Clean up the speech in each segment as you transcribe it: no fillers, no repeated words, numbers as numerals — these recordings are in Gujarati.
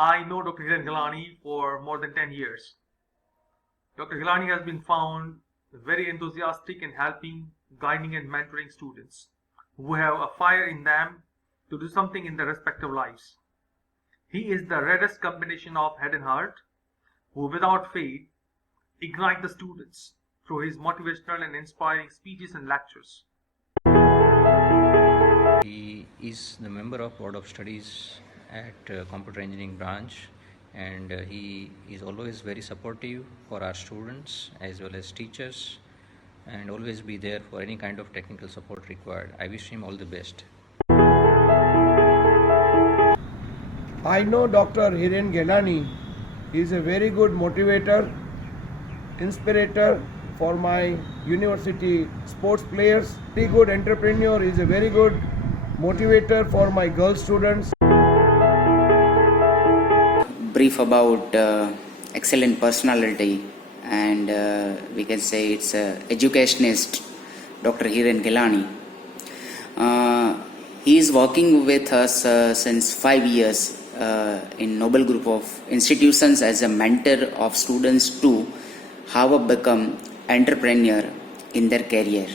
I know Dr. Hiren Gilani for more than 10 years. Dr. Gilani has been found very enthusiastic in helping, guiding and mentoring students who have a fire in them to do something in their respective lives. He is the rarest combination of head and heart who without fail ignite the students through his motivational and inspiring speeches and lectures. He is the member of Board of Studies at Computer Engineering branch, and he is always very supportive for our students as well as teachers, and always be there for any kind of technical support required. I wish him all the best. I know Dr. Hiren Gilani. He is a very good motivator, inspirator for my university sports players. Very good entrepreneur. He is a very good motivator for my girl students. Brief about excellent personality, and we can say it's a educationist, Dr. Hiren Gilani. He is working with us since 5 years in Nobel Group of Institutions as a mentor of students to how to become entrepreneur in their career.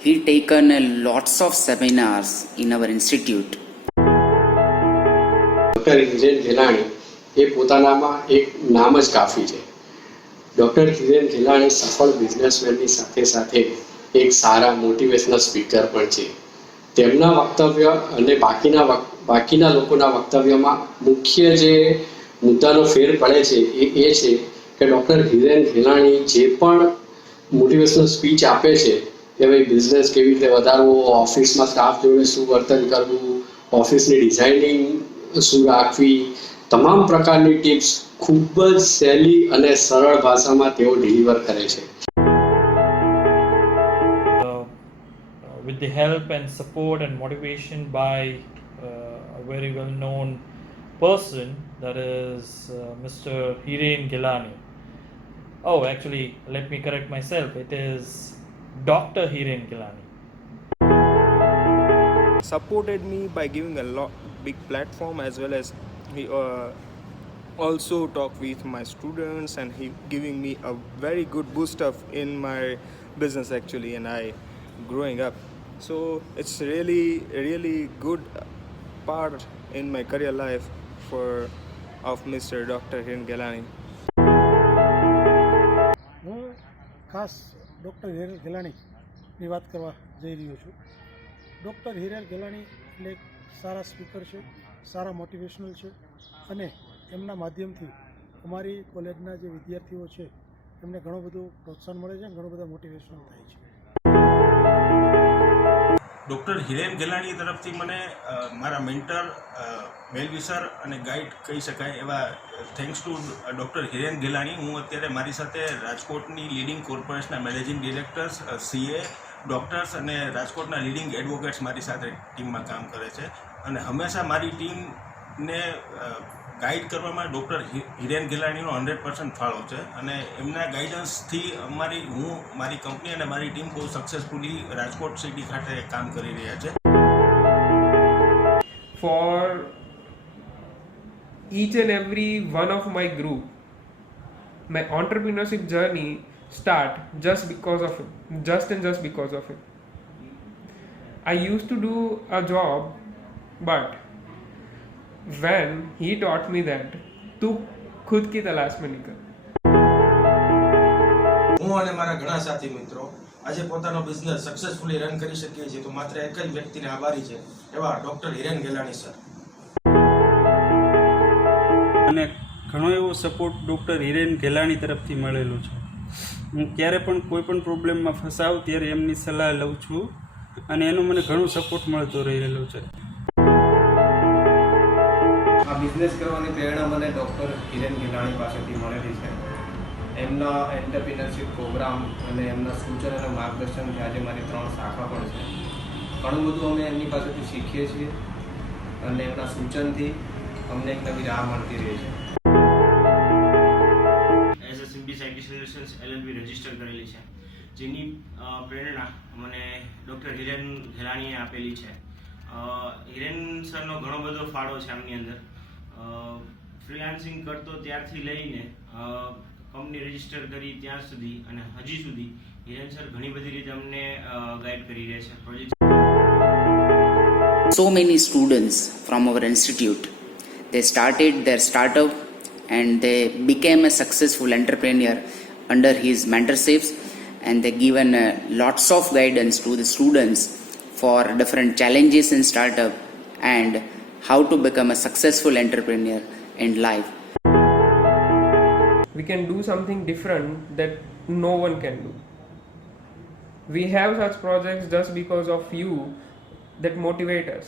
He taken lots of seminars in our institute. Doctor Hiren Gilani એ પોતાનામાં એક નામ જ કાફી છે. ડૉક્ટર હિરેન ગિલાણી સફળ બિઝનેસમેનની સાથે સાથે એક સારા મોટિવેશનલ સ્પીકર પણ છે. તેમના વક્તવ્ય અને બાકીના લોકોના વક્તવ્યમાં મુખ્ય જે મુદ્દાનો ફેર પડે છે એ છે કે ડૉક્ટર હિરેન ગિલાણી જે પણ મોટિવેશનલ સ્પીચ આપે છે કે ભાઈ બિઝનેસ કેવી રીતે વધારવો, ઓફિસમાં સ્ટાફ જોડે શું વર્તન કરવું, ઓફિસની ડિઝાઇનિંગ શું રાખવી, તમામ પ્રકારની ટિપ્સ ખૂબ જ સહેલી અને સરળ ભાષામાં તેઓ ડિલિવર કરે છે. With the help and support and motivation by a very well known person, that is Mr. Hiren Gilani. Oh, actually, let me correct myself. It is Dr. Hiren Gilani. Supported me by giving a big platform, as well as he also talk with my students, and he giving me a very good boost up in my business actually, and I growing up. So it's really good part in my career life of Mr. Dr. Hiren Gilani. હું ખાસ ડૉક્ટર હિરેન ગિલાણીની વાત કરવા જઈ રહ્યો છું. ડૉક્ટર હિરેન ગિલાણી એટલે એક સારા સ્પીકર છે, સારા મોટિવેશનલ છે, અને એમના માધ્યમથી અમારી કોલેજના જે વિદ્યાર્થીઓ છે એમને ઘણું બધું પ્રોત્સાહન મળે છે, ઘણું બધા મોટિવેશનલ થાય છે. ડૉક્ટર હિરેન ગિલાણી તરફથી મને મારા મેન્ટર, વેલવિશર અને ગાઈડ કહી શકાય એવા થેન્ક્સ ટુ ડૉક્ટર હિરેન ગિલાણી. હું અત્યારે મારી સાથે રાજકોટની લીડિંગ કોર્પોરેશનના મેનેજિંગ ડિરેક્ટર્સ, સીએ, ડૉક્ટર્સ અને રાજકોટના લીડિંગ એડવોકેટ્સ મારી સાથે ટીમમાં કામ કરે છે, અને હંમેશા મારી ટીમને ગાઈડ કરવામાં ડૉક્ટર હિરેન ગિલાણીનો 100% ફાળો છે, અને એમના ગાઈડન્સથી હું મારી કંપની અને મારી ટીમ બહુ સક્સેસફુલી રાજકોટ સિટી ખાતે કામ કરી રહ્યા છે. For each and every one of my group, my entrepreneurship journey start just because of him, just because of him. I used to do a job, but when he taught me that तू खुद की तलाश में निकल. હું અને મારા ઘણા સાથી મિત્રો આજે પોતાનો બિઝનેસ સક્સેસફુલી રન કરી શકીએ છીએ તો માત્ર એક જ વ્યક્તિને આભારી છે, એવા ડૉક્ટર હિરેન ગિલાણી સર. અને ઘણો એવો સપોર્ટ ડૉક્ટર હિરેન ગિલાણી તરફથી મળેલો છે. હું ક્યારે પણ કોઈ પણ પ્રોબ્લેમમાં ફસાવ ત્યારે એમની સલાહ લઉં છું, અને એનો મને ઘણો સપોર્ટ મળતો રહેલો છે. આ બિઝનેસ કરવાની પ્રેરણા મને ડૉક્ટર હિરેન ગિલાણી પાસેથી મળેલી છે. એમના એન્ટરપ્રિનરશિપ પ્રોગ્રામ અને એમના સૂચન અને માર્ગદર્શનથી આજે મારી 3 શાખા પણ છે. ઘણું બધું અમે એમની પાસેથી શીખીએ છીએ, અને એમના સૂચનથી અમને એક નવી રાહ મળતી રહે છે. એઝ અ સિમ્બી સાયન્ટિસ્ટ LLB રજિસ્ટર કરેલી છે, જેની પ્રેરણા મને ડૉક્ટર હિરેન ગિલાણીએ આપેલી છે. હિરેન સરનો ઘણો બધો ફાળો છે આમની અંદર. ફ્રીલાન્સિંગ કરતો ત્યારથી લઈને કંપની રજીસ્ટર કરી ત્યાં સુધી અને હજી સુધી હિરેન સર ઘણી બધી રીતે અમને ગાઈડ કરી રહ્યા છે project. So many students from our institute, they started their startup and they became a successful entrepreneur under his mentorships, and they given lots of guidance to the students for different challenges in startup and how to become a successful entrepreneur in life. We can do something different that no one can do. We have such projects just because of you that motivate us.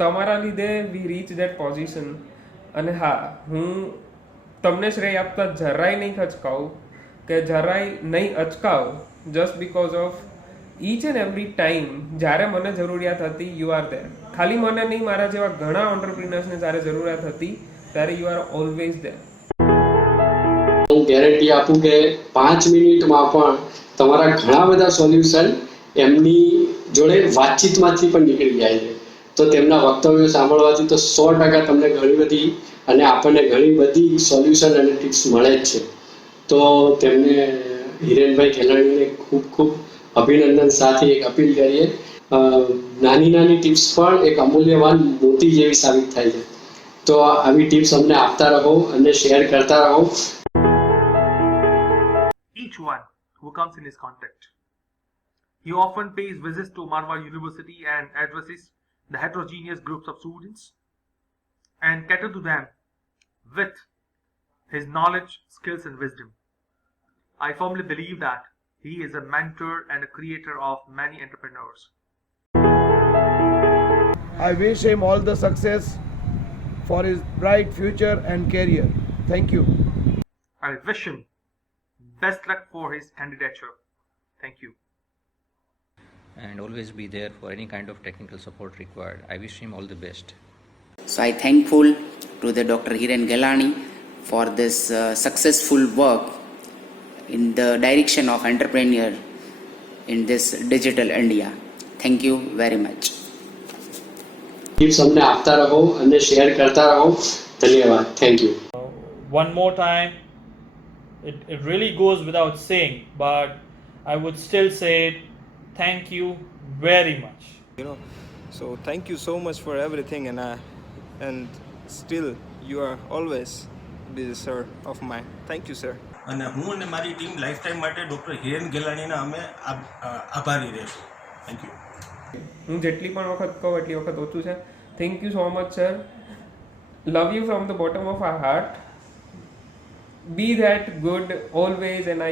તમારા લીધે we reach that position. અને હા, હું તમને શ્રેય આપતા જરાય નહીં ખચકાવું કે જરાય નહીં અચકાવું, just because of each and every time જ્યારે મને જરૂરિયાત હતી you are there. ખાલી મને નહીં, મારા જેવા ઘણા એન્ટરપ્રિનર્સને જ્યારે જરૂરિયાત હતી ત્યારે you are always there. હું ગેરંટી આપું કે 5 મિનિટમાં પણ તમારા ઘણા બધા સોલ્યુશન એમની જોડે વાતચીતમાંથી પણ નીકળી જાય છે. તો તેમના વક્તવ્યો સાંભળવાથી તો 100% તમને ઘણી બધી અને આપણને ઘણી બધી સોલ્યુશન અને ટિપ્સ મળે જ છે. તો તેમને હિરેનભાઈ ખેલાણીને ખૂબ ખૂબ અભિનંદન સાથે એક અપીલ કરીએ. નાની નાની ટિપ્સ પણ એક અમૂલ્યવાન મોતી જેવી સાબિત થાય છે. તો આવી ટિપ્સ અમને આપતા રહો અને શેર કરતા રહો. Each one who comes in his contact. He often pays visits to Marwar University and addresses the heterogeneous groups of students and cater to them with his knowledge, skills and wisdom. I firmly believe that he is a mentor and a creator of many entrepreneurs. I wish him all the success for his bright future and career. Thank you. I wish him best luck for his candidature. Thank you. And always be there for any kind of technical support required. I wish him all the best. So I thankful to the Dr. Hiren Gelani for this successful work in the direction of entrepreneur in this digital India. Thank you very much. Tips અમને આપતા રહો અને શેર કરતા રહો. ધન્યવાદ. Thank you. One more time, it really goes without saying, but I would still say thank you very much. So thank you so much for everything, and still you are always the sir of mine. Thank you, sir. અને હું અને મારી ટીમ લાઈફ ટાઈમ માટે ડૉક્ટર હિરેન ગેલાણીના અમે આભારી રહીશું. Thank you. હું જેટલી પણ વખત કહું એટલી વખત ઓછું છે. Thank you so much sir. Love you from the bottom of our heart. Be that good always and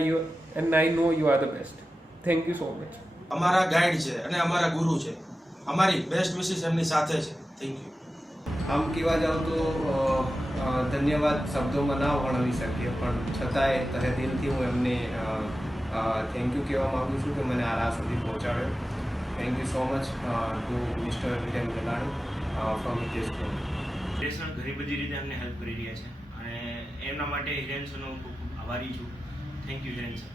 I know you are the best. Thank you so much. અમારા ગાઈડ છે અને અમારા ગુરુ છે. અમારી બેસ્ટ વિશેસ એમની સાથે છે. Thank you. આમ કહેવા જાઉં તો ધન્યવાદ શબ્દોમાં ના વર્ણવી શકીએ, પણ છતાંય તહે દિલથી હું એમને થેન્ક યુ કહેવા માગું છું કે મને આ રાહ સુધી પહોંચાડ્યો. Thank you so much to mister Hiren Gelani from Hitesh school. Hiren sir ઘણી બધી રીતે અમને હેલ્પ કરી રહ્યા છે અને એમના માટે હિરેન સરનો ખૂબ ખૂબ આભારી છું. Thank you Hiren sir.